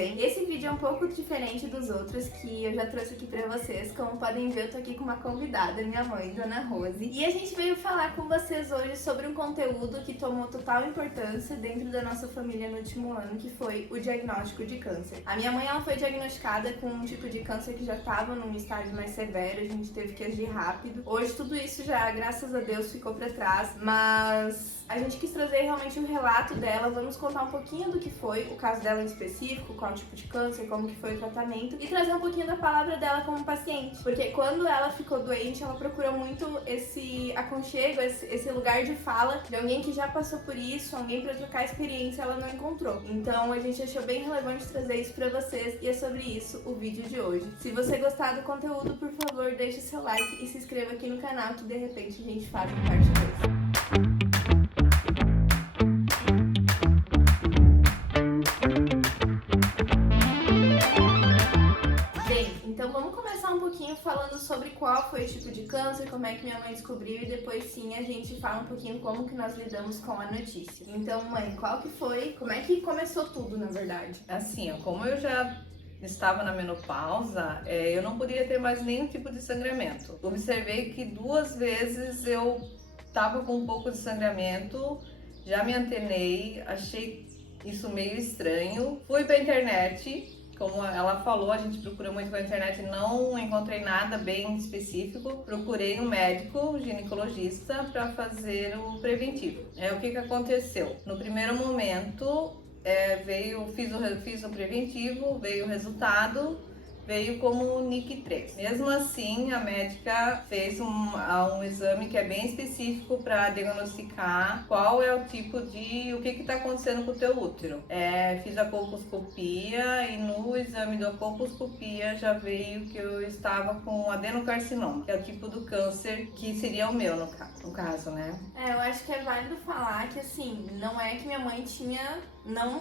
bem? Esse vídeo é um pouco diferente dos outros que eu já trouxe aqui pra vocês. Como podem ver, eu tô aqui com uma convidada, minha mãe, Dona Rose. E a gente veio falar com vocês hoje sobre um conteúdo que tomou total importância dentro da nossa família no último ano, que foi o diagnóstico de câncer. A minha mãe, ela foi diagnosticada com um tipo de câncer que já estava num estágio mais severo, a gente teve que agir rápido. Hoje tudo isso já, graças a Deus, ficou pra trás, mas a gente quis trazer realmente um relato dela. Vamos contar um pouquinho do que foi o caso dela em específico, qual tipo de câncer, como que foi o tratamento, e trazer um pouquinho da palavra dela como paciente, porque quando ela ficou doente, ela procurou muito esse aconchego, esse lugar de fala de alguém que já passou por isso, alguém para trocar experiência, ela não encontrou. Então a gente achou bem relevante trazer isso para vocês, e é sobre isso o vídeo de hoje. Se você gostar do conteúdo, por favor, deixe seu like e se inscreva aqui no canal, que de repente a gente faz uma parte 2. Então vamos começar um pouquinho falando sobre qual foi o tipo de câncer, como é que minha mãe descobriu, e depois sim a gente fala um pouquinho como que nós lidamos com a notícia. Então, mãe, qual que foi, como é que começou tudo, na verdade? Assim, ó, como eu já estava na menopausa, eu não podia ter mais nenhum tipo de sangramento. Observei que 2 vezes eu estava com um pouco de sangramento, já me antenei, achei isso meio estranho. Fui para a internet. Como ela falou, a gente procurou muito pela internet, não encontrei nada bem específico. Procurei um médico ginecologista para fazer o preventivo. O que aconteceu? No primeiro momento, fiz o preventivo, veio o resultado, veio como NIC3. Mesmo assim, a médica fez um exame que é bem específico para diagnosticar qual é o tipo de, o que está acontecendo com o teu útero. Fiz a colposcopia e no exame da colposcopia já veio que eu estava com adenocarcinoma, que é o tipo do câncer que seria o meu no caso, né? Eu acho que é válido falar que, assim, não é que minha mãe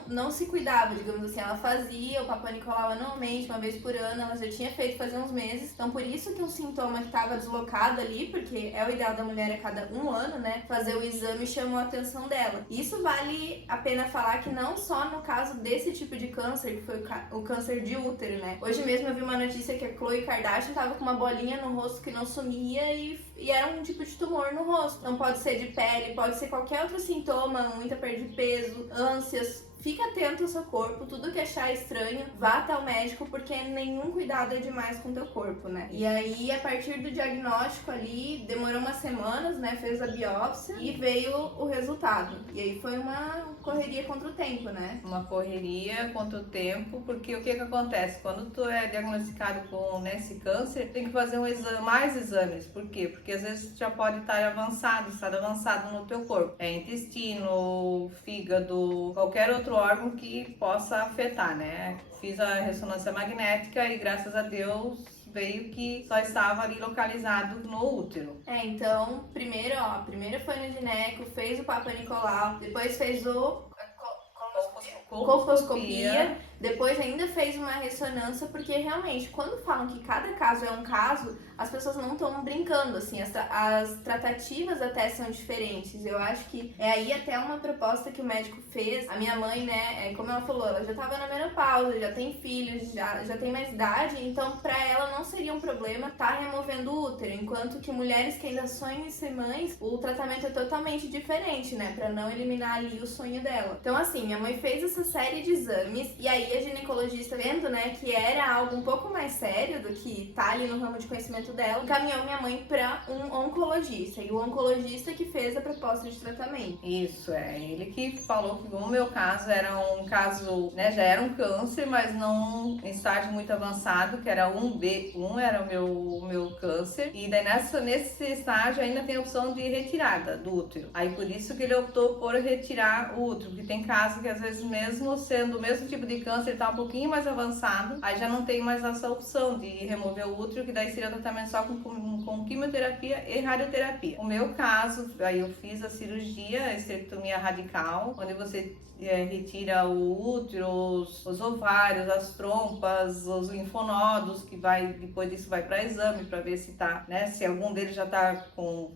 não se cuidava, digamos assim, ela fazia o Papa Nicolau anualmente, uma vez por ano, ela já tinha feito fazia uns meses, então por isso que um sintoma que estava deslocado ali, porque é o ideal da mulher a cada 1 ano, né, fazer o exame, chamou a atenção dela. Isso vale a pena falar que não só no caso desse tipo de câncer, que foi o câncer de útero, né. Hoje mesmo eu vi uma notícia que a Khloe Kardashian tava com uma bolinha no rosto que não sumia e era um tipo de tumor no rosto. Não pode ser de pele, pode ser qualquer outro sintoma, muita perda de peso, ânsias. Fica atento ao seu corpo, tudo que achar estranho, vá até o médico, porque nenhum cuidado é demais com o teu corpo, né? E aí, a partir do diagnóstico ali, demorou umas semanas, né? Fez a biópsia e veio o resultado. E aí foi uma correria contra o tempo, né? Uma correria contra o tempo, porque o que acontece? Quando tu é diagnosticado com esse câncer, tem que fazer mais exames. Por quê? Porque às vezes já pode estar avançado no teu corpo. Intestino, fígado, qualquer outro órgão que possa afetar, né? Fiz a ressonância magnética e graças a Deus veio que só estava ali localizado no útero. Então, primeiro foi no gineco, fez o Papa Nicolau, depois fez colposcopia, depois ainda fez uma ressonância, porque realmente, quando falam que cada caso é um caso, as pessoas não estão brincando, assim, as tratativas até são diferentes. Eu acho que é aí até uma proposta que o médico fez. A minha mãe, né, como ela falou, ela já estava na menopausa, já tem filhos, já tem mais idade, então pra ela não seria um problema estar removendo o útero, enquanto que mulheres que ainda sonham em ser mães, o tratamento é totalmente diferente, né, pra não eliminar ali o sonho dela. Então assim, minha mãe fez essa série de exames, e aí a ginecologista, vendo, né, que era algo um pouco mais sério do que tá ali no ramo de conhecimento dela, encaminhou minha mãe pra um oncologista, e o oncologista que fez a proposta de tratamento. Isso, ele que falou que no meu caso era um caso, né, já era um câncer, mas não em estágio muito avançado, que era 1B1, era o meu câncer, e daí nesse estágio ainda tem a opção de retirada do útero. Aí por isso que ele optou por retirar o útero, porque tem casos que às vezes mesmo sendo o mesmo tipo de câncer, tá um pouquinho mais avançado, aí já não tem mais essa opção de remover o útero, que daí seria tratamento só com quimioterapia e radioterapia. O meu caso, aí eu fiz a cirurgia, a esterectomia radical, onde você retira o útero, os ovários, as trompas, os linfonodos, que depois disso vai para exame para ver se tá, né, se algum deles já tá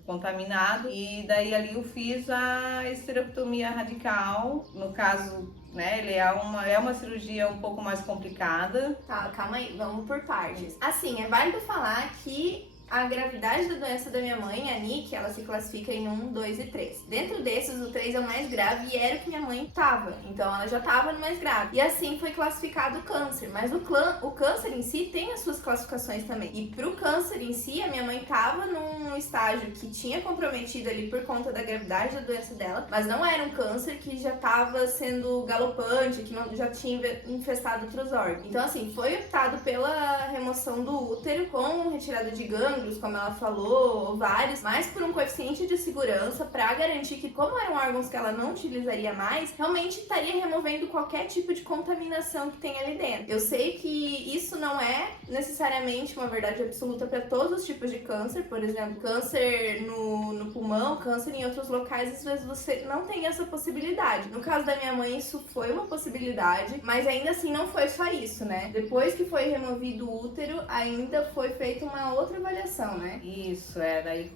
contaminado, e daí ali eu fiz a esterectomia radical. No caso, né? Ele é uma cirurgia um pouco mais complicada. Tá, calma aí, vamos por partes. Assim, é válido falar que a gravidade da doença da minha mãe, a Nick, ela se classifica em 1, 2 e 3. Dentro desses, o 3 é o mais grave e era o que minha mãe tava. Então ela já tava no mais grave. E assim foi classificado o câncer. Mas o câncer em si tem as suas classificações também. E pro câncer em si, a minha mãe tava num estágio que tinha comprometido ali por conta da gravidade da doença dela. Mas não era um câncer que já tava sendo galopante, que não, já tinha infestado outros órgãos. Então assim, foi optado pela remoção do útero com retirada de gânglios, como ela falou, ovários, mas por um coeficiente de segurança para garantir que, como eram órgãos que ela não utilizaria mais, realmente estaria removendo qualquer tipo de contaminação que tem ali dentro. Eu sei que isso não é necessariamente uma verdade absoluta para todos os tipos de câncer, por exemplo, câncer no pulmão, câncer em outros locais, às vezes você não tem essa possibilidade. No caso da minha mãe, isso foi uma possibilidade, mas ainda assim não foi só isso, né? Depois que foi removido o útero, ainda foi feita uma outra avaliação, né? Isso, daí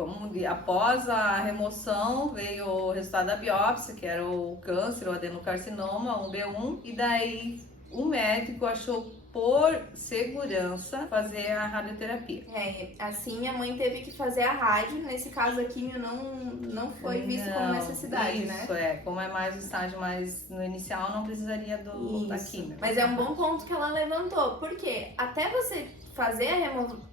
após a remoção veio o resultado da biópsia, que era o câncer, o adenocarcinoma, 1B1, e daí o médico achou por segurança fazer a radioterapia. Assim minha mãe teve que fazer a rádio, nesse caso a químio não foi visto como necessidade, né? Isso, como é mais o estágio mais no inicial, não precisaria da químio. Mas é um bom ponto que ela levantou, porque até você fazer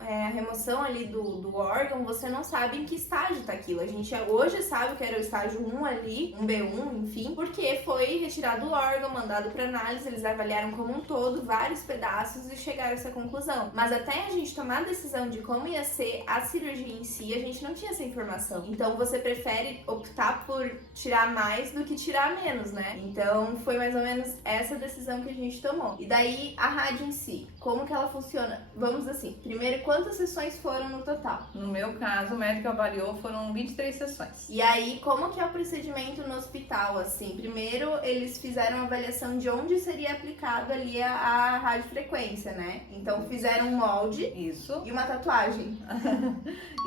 a remoção ali do órgão, você não sabe em que estágio tá aquilo. A gente hoje sabe que era o estágio 1 ali, 1B1, enfim, porque foi retirado o órgão, mandado para análise, eles avaliaram como um todo, vários pedaços e chegaram a essa conclusão. Mas até a gente tomar a decisão de como ia ser a cirurgia em si, a gente não tinha essa informação. Então você prefere optar por tirar mais do que tirar menos, né? Então foi mais ou menos essa decisão que a gente tomou. E daí a rádio em si, como que ela funciona? Vamos assim, primeiro, quantas sessões foram no total? No meu caso, o médico avaliou, foram 23 sessões. E aí, como que é o procedimento no hospital, assim? Primeiro, eles fizeram uma avaliação de onde seria aplicado ali a radiofrequência, né? Então, fizeram um molde. Isso. E uma tatuagem.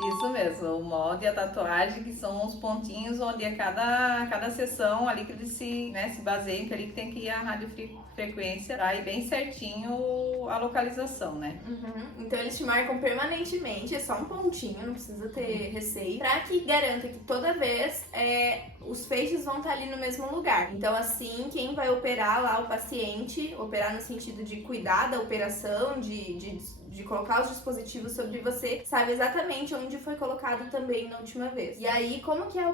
Isso mesmo, o molde e a tatuagem, que são os pontinhos onde a cada sessão ali que eles se baseiam, que ali que tem que ir a radiofrequência, pra ir bem certinho a localização, né? Uhum. Então eles te marcam permanentemente, é só um pontinho, não precisa ter receio, pra que garanta que toda vez os feixes vão estar ali no mesmo lugar. Então assim, quem vai operar lá o paciente, operar no sentido de cuidar da operação, de colocar os dispositivos sobre você, sabe exatamente onde foi colocado também na última vez. E aí, como que é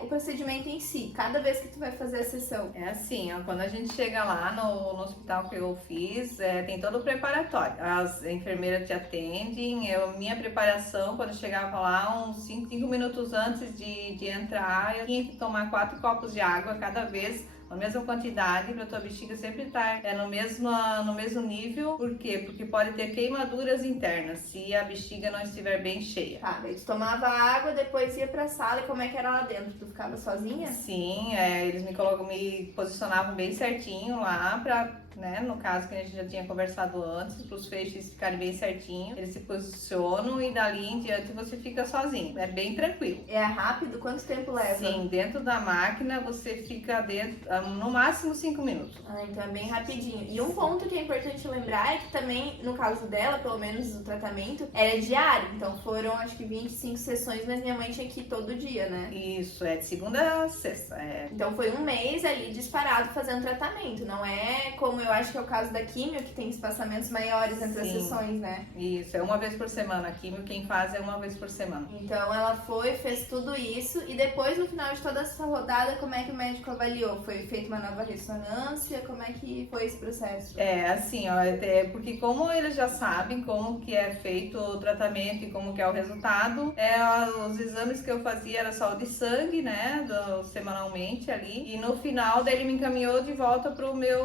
o procedimento em si? Cada vez que tu vai fazer a sessão? É assim, quando a gente chega lá no hospital que eu fiz, tem todo o preparatório. As enfermeiras te atendem, minha preparação, quando eu chegava lá, uns 5 minutos antes de entrar, eu tinha que tomar 4 copos de água cada vez, a mesma quantidade, para tua bexiga sempre estar no mesmo nível. Por quê? Porque pode ter queimaduras internas, se a bexiga não estiver bem cheia. Tá, daí tu tomava água, depois ia pra sala, e como é que era lá dentro? Tu ficava sozinha? Sim, eles me posicionavam bem certinho lá pra, no caso que a gente já tinha conversado antes, para os feixes ficarem bem certinho, eles se posicionam e dali em diante você fica sozinho. É bem tranquilo. É rápido? Quanto tempo leva? Sim, dentro da máquina você fica no máximo 5 minutos. Então é bem rapidinho. E um ponto que é importante lembrar é que também, no caso dela, pelo menos o tratamento, era diário. Então foram acho que 25 sessões, mas minha mãe tinha que ir todo dia, né? Isso, de segunda a sexta. Então foi um mês ali disparado fazendo tratamento. Não é como eu acho que é o caso da químio, que tem espaçamentos maiores entre as sessões, né? Isso, é uma vez por semana. A químio quem faz é uma vez por semana. Então ela fez tudo isso e depois no final de toda essa rodada, como é que o médico avaliou? Foi feita uma nova ressonância? Como é que foi esse processo? Assim, porque como eles já sabem como que é feito o tratamento e como que é o resultado, os exames que eu fazia era só o de sangue, né, semanalmente ali, e no final daí ele me encaminhou de volta pro meu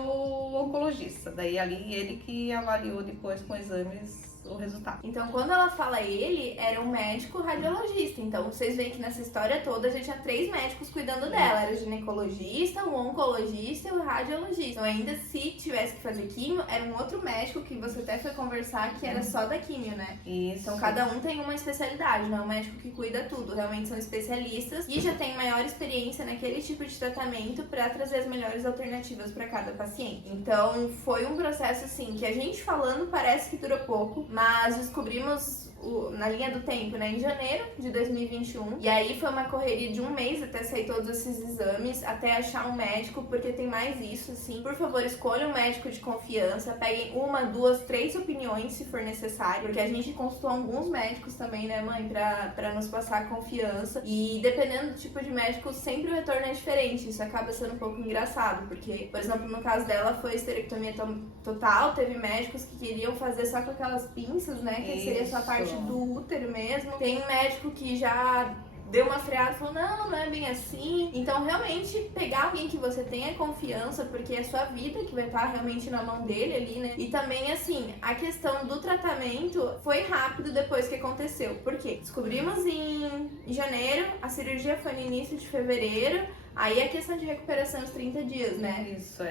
oncologista, daí ali ele que avaliou depois com exames o resultado. Então, quando ela fala ele, era um médico radiologista. Então, vocês veem que nessa história toda já tinha 3 médicos cuidando dela. Era o ginecologista, o oncologista e o radiologista. Então, ainda se tivesse que fazer químio, era um outro médico que você até foi conversar que era só da químio, né? Isso. Então cada um tem uma especialidade, não é um médico que cuida tudo, realmente são especialistas e já tem maior experiência naquele tipo de tratamento para trazer as melhores alternativas para cada paciente. Então foi um processo assim que a gente falando parece que durou pouco, mas descobrimos na linha do tempo, né, em janeiro de 2021, e aí foi uma correria de um mês até sair todos esses exames, até achar um médico, porque tem mais isso, assim, por favor, escolha um médico de confiança, peguem uma, duas, três opiniões se for necessário, porque a gente consultou alguns médicos também, né, mãe, pra nos passar confiança, e dependendo do tipo de médico, sempre o retorno é diferente, isso acaba sendo um pouco engraçado, porque, por exemplo, no caso dela foi esterectomia total, teve médicos que queriam fazer só com aquelas pinças, né, que seria só a parte do útero mesmo. Tem um médico que já deu uma freada e falou, não é bem assim. Então, realmente, pegar alguém que você tenha confiança, porque é sua vida que vai estar realmente na mão dele ali, né? E também, assim, a questão do tratamento foi rápido depois que aconteceu. Por quê? Descobrimos em janeiro, a cirurgia foi no início de fevereiro. Aí a questão de recuperação os 30 dias, né? Isso,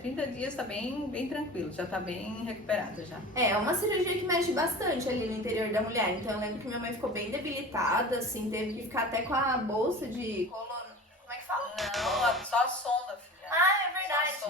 30 dias tá bem tranquilo, já tá bem recuperada já. É uma cirurgia que mexe bastante ali no interior da mulher. Então eu lembro que minha mãe ficou bem debilitada, assim, teve que ficar até com a bolsa de coluna. Como é que fala? Não, só a sonda, filha. Ah, é verdade.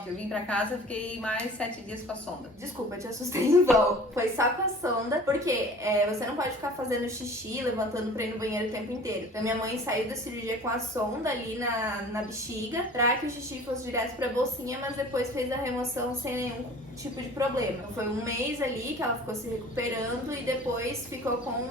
Eu vim pra casa, fiquei mais 7 dias com a sonda. Desculpa, te assustei em vão. Foi só com a sonda, porque você não pode ficar fazendo xixi, levantando pra ir no banheiro o tempo inteiro. Então minha mãe saiu da cirurgia com a sonda ali na bexiga, pra que o xixi fosse direto pra bolsinha, mas depois fez a remoção sem nenhum tipo de problema. Então, foi um mês ali que ela ficou se recuperando e depois ficou com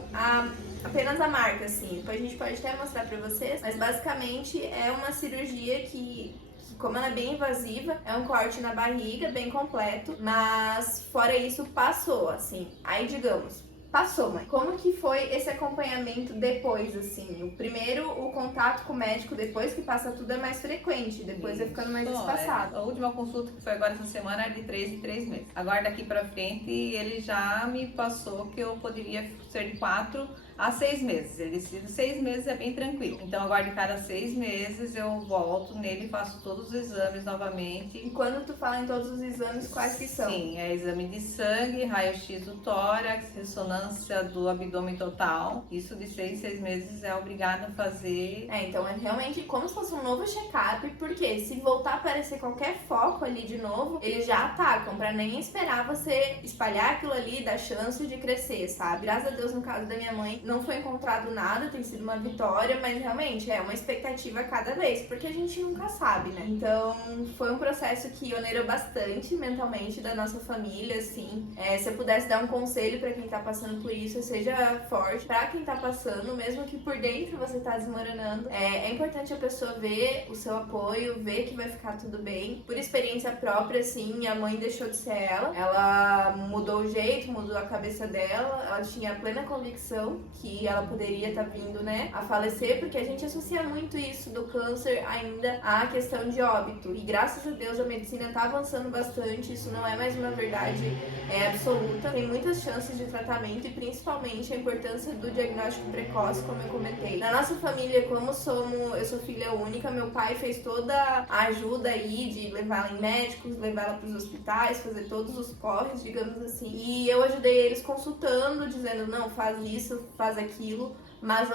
apenas a marca, assim. Depois a gente pode até mostrar pra vocês, mas basicamente é uma cirurgia que como ela é bem invasiva, é um corte na barriga, bem completo, mas fora isso passou, assim. Aí, digamos, passou, mãe. Como que foi esse acompanhamento depois, assim? O primeiro, o contato com o médico depois que passa tudo é mais frequente, depois vai ficando mais espaçado. A última consulta que foi agora essa semana era de 3 em 3 meses. Agora daqui pra frente ele já me passou que eu poderia ser de 4 a 6 meses. Ele disse que 6 meses é bem tranquilo. Então agora de cada 6 meses eu volto nele e faço todos os exames novamente. E quando tu fala em todos os exames, quais que são? Sim, é exame de sangue, raio-x do tórax, ressonância do abdômen total. Isso de 6 meses é obrigado a fazer. Então é realmente como se fosse um novo check-up, porque se voltar a aparecer qualquer foco ali de novo, eles já atacam, pra nem esperar você espalhar aquilo ali e dar chance de crescer, sabe? Graças a Deus, no caso da minha mãe, não foi encontrado nada, tem sido uma vitória, mas realmente é uma expectativa a cada vez, porque a gente nunca sabe, né? Então foi um processo que onerou bastante mentalmente da nossa família, assim. Se eu pudesse dar um conselho pra quem tá passando por isso, seja forte pra quem tá passando, mesmo que por dentro você tá desmoronando. É importante a pessoa ver o seu apoio, ver que vai ficar tudo bem. Por experiência própria, assim, minha mãe deixou de ser ela mudou o jeito, mudou a cabeça dela, ela tinha plena convicção que ela poderia estar vindo, né, a falecer, porque a gente associa muito isso do câncer ainda à questão de óbito. E graças a Deus a medicina tá avançando bastante, isso não é mais uma verdade absoluta. Tem muitas chances de tratamento e principalmente a importância do diagnóstico precoce, como eu comentei. Na nossa família, como eu sou filha única, meu pai fez toda a ajuda aí de levar ela em médicos, levar ela pros hospitais, fazer todos os corres, digamos assim. E eu ajudei eles consultando, dizendo, não, faz isso, faz aquilo, mas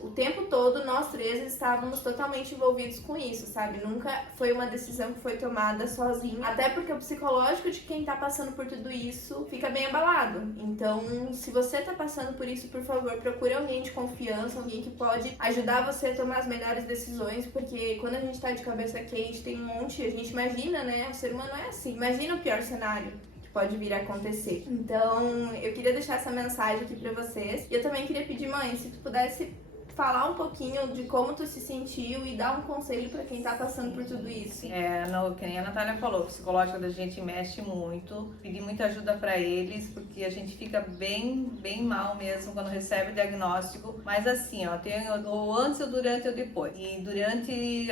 o tempo todo nós três estávamos totalmente envolvidos com isso, sabe? Nunca foi uma decisão que foi tomada sozinha, até porque o psicológico de quem tá passando por tudo isso fica bem abalado. Então, se você tá passando por isso, por favor, procure alguém de confiança, alguém que pode ajudar você a tomar as melhores decisões, porque quando a gente tá de cabeça quente, tem um monte, a gente imagina, né? O ser humano é assim, imagina o pior cenário pode vir a acontecer. Então, eu queria deixar essa mensagem aqui pra vocês. E eu também queria pedir, mãe, se tu pudesse falar um pouquinho de como tu se sentiu e dar um conselho pra quem tá passando por tudo isso. Que nem a Natália falou, o psicológico da gente mexe muito, pedir muita ajuda pra eles, porque a gente fica bem mal mesmo quando recebe o diagnóstico. Mas assim, tem o antes, o durante e o depois. E durante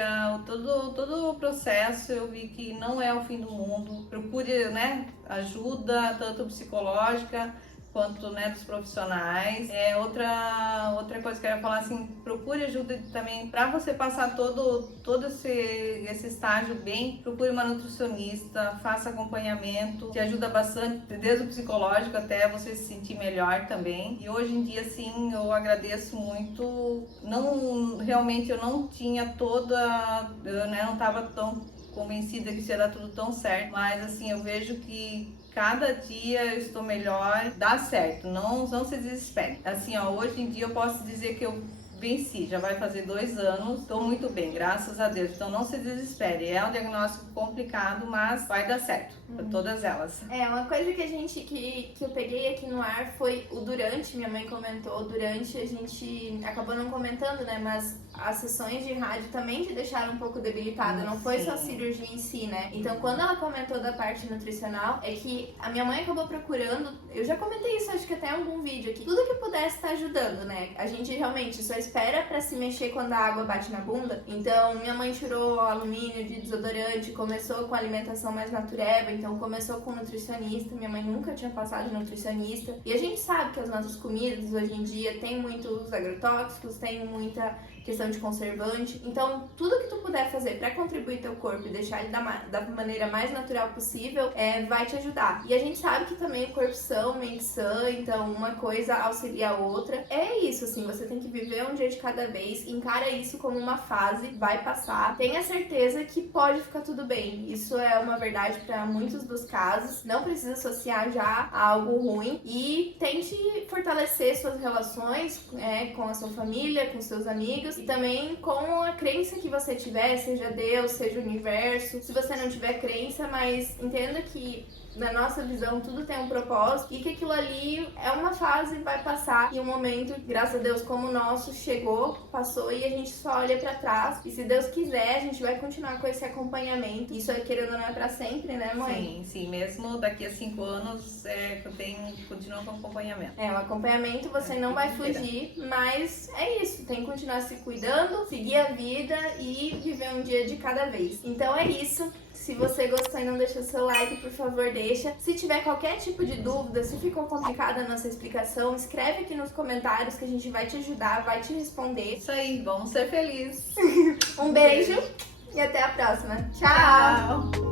todo o processo eu vi que não é o fim do mundo. Procure, né, ajuda, tanto psicológica quanto, né, dos profissionais. Outra coisa que eu quero falar, assim, procure ajuda também para você passar todo esse estágio bem. Procure uma nutricionista, faça acompanhamento, te ajuda bastante, desde o psicológico até você se sentir melhor também. E hoje em dia, sim, eu agradeço muito. Realmente eu não tinha eu, né, não estava tão convencida que ia dar tudo tão certo, mas assim, eu vejo que cada dia eu estou melhor, dá certo, não se desespere. Assim, ó, hoje em dia eu posso dizer que eu venci, já vai fazer 2 anos, estou muito bem, graças a Deus. Então não se desespere, é um diagnóstico complicado, mas vai dar certo, para todas elas. Uma coisa que eu peguei aqui no ar foi o durante, minha mãe comentou, durante a gente acabou não comentando, né, mas as sessões de rádio também te deixaram um pouco debilitada, não foi só a cirurgia em si, né? Então quando ela comentou da parte nutricional, é que a minha mãe acabou procurando, eu já comentei isso acho que até em algum vídeo aqui, tudo que pudesse estar ajudando, né? A gente realmente só espera pra se mexer quando a água bate na bunda. Então minha mãe tirou alumínio de desodorante, começou com alimentação mais natureba, então começou com nutricionista. Minha mãe nunca tinha passado de nutricionista. E a gente sabe que as nossas comidas hoje em dia tem muitos agrotóxicos, tem muita questão de conservante. Então, tudo que tu puder fazer para contribuir teu corpo e deixar ele da maneira mais natural possível, vai te ajudar. E a gente sabe que também o corpo são, mente sã, então uma coisa auxilia a outra. É isso, assim, você tem que viver um dia de cada vez, encara isso como uma fase, vai passar. Tenha certeza que pode ficar tudo bem. Isso é uma verdade para muitos dos casos. Não precisa associar já a algo ruim e tente fortalecer suas relações com a sua família, com seus amigos, e também com a crença que você tiver, seja Deus, seja o universo. Se você não tiver crença, mas entenda que na nossa visão tudo tem um propósito e que aquilo ali é uma fase, vai passar, e um momento, graças a Deus, como o nosso chegou, passou, e a gente só olha pra trás, e se Deus quiser a gente vai continuar com esse acompanhamento. Isso, querendo ou não, é pra sempre, né, mãe? Sim, mesmo daqui a 5 anos continua com acompanhamento. O acompanhamento você não vai fugir, mas é isso, tem que continuar se cuidando, seguir a vida e viver um dia de cada vez. Então é isso. Se você gostou e não deixou seu like, por favor, deixa. Se tiver qualquer tipo de dúvida, se ficou complicada a nossa explicação, escreve aqui nos comentários que a gente vai te ajudar, vai te responder. Isso aí, vamos ser felizes. Um beijo e até a próxima. Tchau!